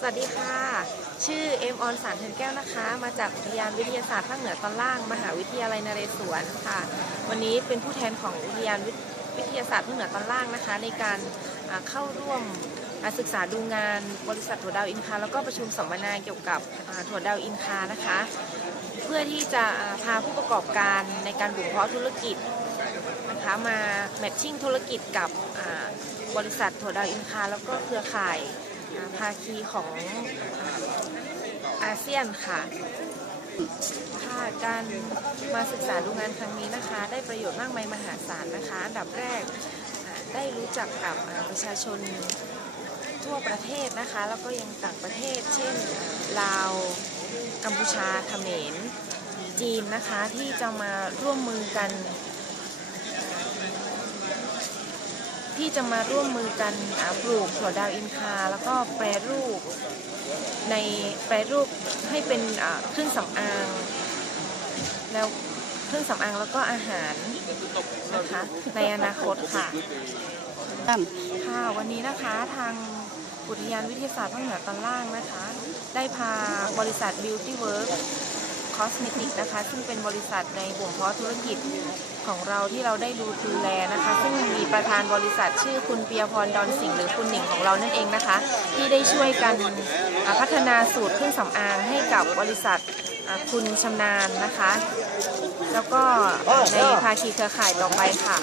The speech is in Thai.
สวัสดีค่ะ ชื่อเอ็มออนสารเทินแก้วนะคะ มาจากอุทยานวิทยาศาสตร์ภาคเหนือตอนล่าง มหาวิทยาลัยนเรศวรค่ะ วันนี้เป็นผู้แทนของอุทยานวิวทยาศาสตร์ภาคเหนือตอนล่างนะคะ ในการเข้าร่วมศึกษาดูงานบริษัทถั่วดาวอินคา แล้วก็ประชุมสัมมนาเกี่ยวกับถั่วดาวอินคานะคะ เพื่อที่จะพาผู้ประกอบการในการบ่มเพาะธุรกิจนะคะมาแมทชิ่งธุรกิจกับบริษัทถั่วดาวอินคา แล้วก็เครือข่าย ภาคีของอาเซียนค่ะค่ะการมาศึกษาดูงานครั้งนี้นะคะ ได้ประโยชน์มากมายมหาศาลนะคะ อันดับแรกได้รู้จักกับประชาชนทั่วประเทศนะคะ แล้วก็ยังต่างประเทศ เช่นลาวกัมพูชาเขมรจีนนะคะที่จะมาร่วมมือกัน ที่จะมาร่วมมือกันปลูกถั่วดาวอินคา แล้วก็แปรรูปในแปรรูปให้เป็นเครื่องสำอาง แล้วเครื่องสำอางแล้วก็อาหารนะคะในอนาคตค่ะค่ะวันนี้นะคะทางอุทยานวิทยาศาสตร์ภาคเหนือตอนล่างนะคะ ได้พาบริษัท Beauty Work Cosmetic นะคะ ซึ่งเป็นบริษัทในบ่มเพาะธุรกิจของเราที่เราได้ดูดูแลนะคะ ซึ่งมีประธานบริษัทชื่อคุณเปียพรดอนสิงห์หรือคุณหนิงของเรานั่นเองนะคะ ที่ได้ช่วยกันพัฒนาสูตรเครื่องสำอางให้กับบริษัทคุณชำนาญนะคะ แล้วก็ในภาคีเครือข่ายต่อไปค่ะ